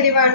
Every one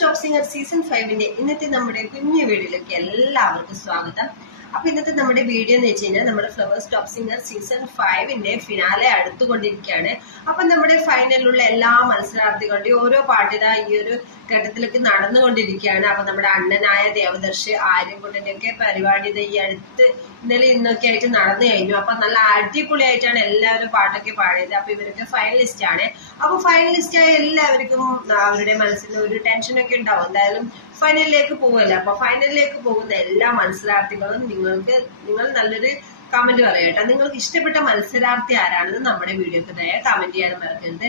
top singer season ഫൈവിന്റെ ഇന്നത്തെ നമ്മുടെ കുഞ്ഞു വീഡിയോയിലേക്ക് എല്ലാവർക്കും സ്വാഗതം. അപ്പൊ ഇന്നത്തെ നമ്മുടെ വീഡിയോ എന്ന് വെച്ച് കഴിഞ്ഞാൽ നമ്മുടെ ഫ്ലവേഴ്സ് ടോപ്പ് സിംഗർ സീസൺ ഫൈവിന്റെ ഫിനാലെ അടുത്തുകൊണ്ടിരിക്കുകയാണ്. അപ്പൊ നമ്മുടെ ഫൈനലിലുള്ള എല്ലാ മത്സരാർത്ഥികളുടെയും ഓരോ പാട്ടിത ഈ ഒരു ഘട്ടത്തിലേക്ക് നടന്നുകൊണ്ടിരിക്കുകയാണ്. അപ്പൊ നമ്മുടെ അണ്ണനായ ദേവദർശ് ആര്യൻകുട്ടന്റെ ഒക്കെ പരിപാടി ഈ അടുത്ത് ഇന്നലെ ഇന്നൊക്കെ ആയിട്ട് നടന്നു കഴിഞ്ഞു. അപ്പൊ നല്ല അടിപൊളിയായിട്ടാണ് എല്ലാവരും പാട്ടൊക്കെ പാടിയത്. അപ്പൊ ഇവരൊക്കെ ഫൈനലിസ്റ്റ് ആണ്. അപ്പൊ ഫൈനലിസ്റ്റ് ആയ എല്ലാവർക്കും അവരുടെ മനസ്സിൽ ഒരു ടെൻഷനൊക്കെ ഉണ്ടാവും. എന്തായാലും ഫൈനലിലേക്ക് പോവല്ലേ? അപ്പൊ ഫൈനലിലേക്ക് പോകുന്ന എല്ലാ മത്സരാർത്ഥികളും നിങ്ങൾക്ക് നിങ്ങൾ നല്ലൊരു കമന്റ് പറയാട്ടോ നിങ്ങൾക്ക് ഇഷ്ടപ്പെട്ട മത്സരാർത്ഥി ആരാണെന്ന് നമ്മുടെ വീഡിയോക്ക് താഴെ കമന്റ് ചെയ്യാൻ മറക്കരുത്.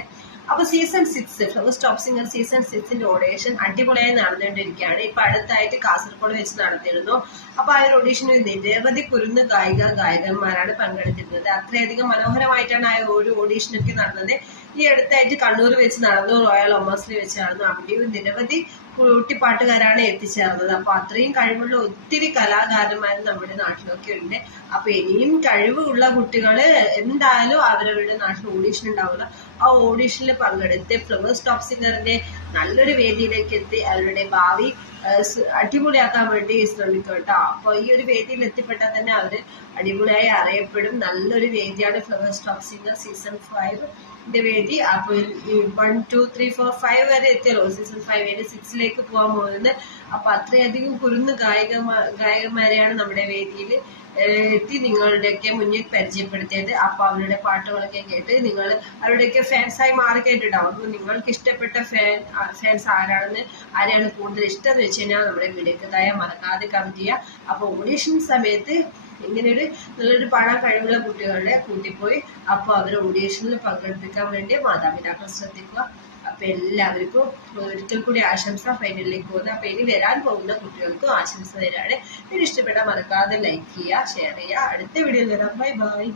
അപ്പൊ season six top singer season സിക്സിന്റെ audition അടിപൊളിയായി നടന്നുകൊണ്ടിരിക്കുകയാണ്. ഇപ്പൊ അടുത്തായിട്ട് കാസർഗോഡ് വെച്ച് നടത്തിയിരുന്നു. അപ്പൊ ആ ഒരു ഓഡീഷനിൽ നിരവധി കുരുന്ന് ഗായിക ഗായകന്മാരാണ് പങ്കെടുത്തിരുന്നത്. അത്രയധികം മനോഹരമായിട്ടാണ് ആ ഒരു ഓഡീഷനൊക്കെ നടന്നത്. ഈ അടുത്തായിട്ട് കണ്ണൂർ വെച്ച് നടന്നു റോയൽ ഒമേഴ്സിൽ വെച്ച് നടന്നു. അവിടെയും നിരവധി കുട്ടിപ്പാട്ടുകാരാണ് എത്തിച്ചേർന്നത്. അപ്പൊ അത്രയും കഴിവുള്ള ഒത്തിരി കലാകാരന്മാർ നമ്മുടെ നാട്ടിലൊക്കെ ഉണ്ട്. അപ്പൊ ഇനിയും കഴിവുള്ള കുട്ടികൾ എന്തായാലും അവരവരുടെ നാട്ടിൽ ഓഡീഷൻ ഉണ്ടാവില്ല ആ ഓഡീഷനിൽ പങ്കെടുത്ത് ഫ്ലവേഴ്സ് ടോപ്പ് സിംഗറിന്റെ നല്ലൊരു വേദിയിലേക്ക് എത്തി അവരുടെ ഭാവി അടിപൊളിയാക്കാൻ വേണ്ടി ശ്രമിക്കും കേട്ടോ. അപ്പൊ ഈ ഒരു വേദിയിൽ എത്തിപ്പെട്ടാൽ തന്നെ അവർ അടിപൊളിയായി അറിയപ്പെടും. നല്ലൊരു വേദിയാണ് Flowers top singer season five വേദി. അപ്പൊ one two three four five വരെ എത്തിയല്ലോ. സീസൺ ഫൈവ് ഇനി സിക്സിലേക്ക് പോകാൻ പോകുന്നത്. അപ്പൊ അത്രയധികം കുരുന്ന് ഗായക ഗായകന്മാരെയാണ് നമ്മുടെ വേദിയിൽ എത്തി നിങ്ങളുടെയൊക്കെ മുന്നിൽ പരിചയപ്പെടുത്തിയത്. അപ്പൊ അവരുടെ പാട്ടുകളൊക്കെ കേട്ട് നിങ്ങൾ അവരുടെയൊക്കെ ഫാൻസായി മാറി കേട്ടിട്ടുണ്ടാവും അപ്പൊ നിങ്ങൾക്ക് ഇഷ്ടപ്പെട്ട ഫാൻ ഫാൻസ് ആരാണെന്ന് ആരെയാണ് കൂടുതൽ ഇഷ്ടം എന്ന് വെച്ച് കഴിഞ്ഞാൽ നമ്മുടെ വീഡിയോക്കതായ മറക്കാതെ കമന്റ് ചെയ്യുക. അപ്പൊ ഓഡീഷൻ സമയത്ത് ഇങ്ങനൊരു നല്ലൊരു പാടാൻ കഴിവുള്ള കുട്ടികളെ കൂട്ടിപ്പോയി അപ്പൊ അവരെ ഓഡീഷനിൽ പങ്കെടുപ്പിക്കാൻ വേണ്ടി മാതാപിതാക്കൾ ശ്രദ്ധിക്കുക. അപ്പൊ എല്ലാവർക്കും ഒരിക്കൽ കൂടി ആശംസ ഫൈനലിലേക്ക് പോകുന്നത് അപ്പൊ ഇനി വരാൻ പോകുന്ന കുട്ടികൾക്കും ആശംസ തരാണ്. ഇനി ഇഷ്ടപ്പെട്ടാൽ മറക്കാതെ ലൈക്ക് ചെയ്യുക ഷെയർ ചെയ്യുക. അടുത്ത വീഡിയോയിൽ വരാം. Bye bye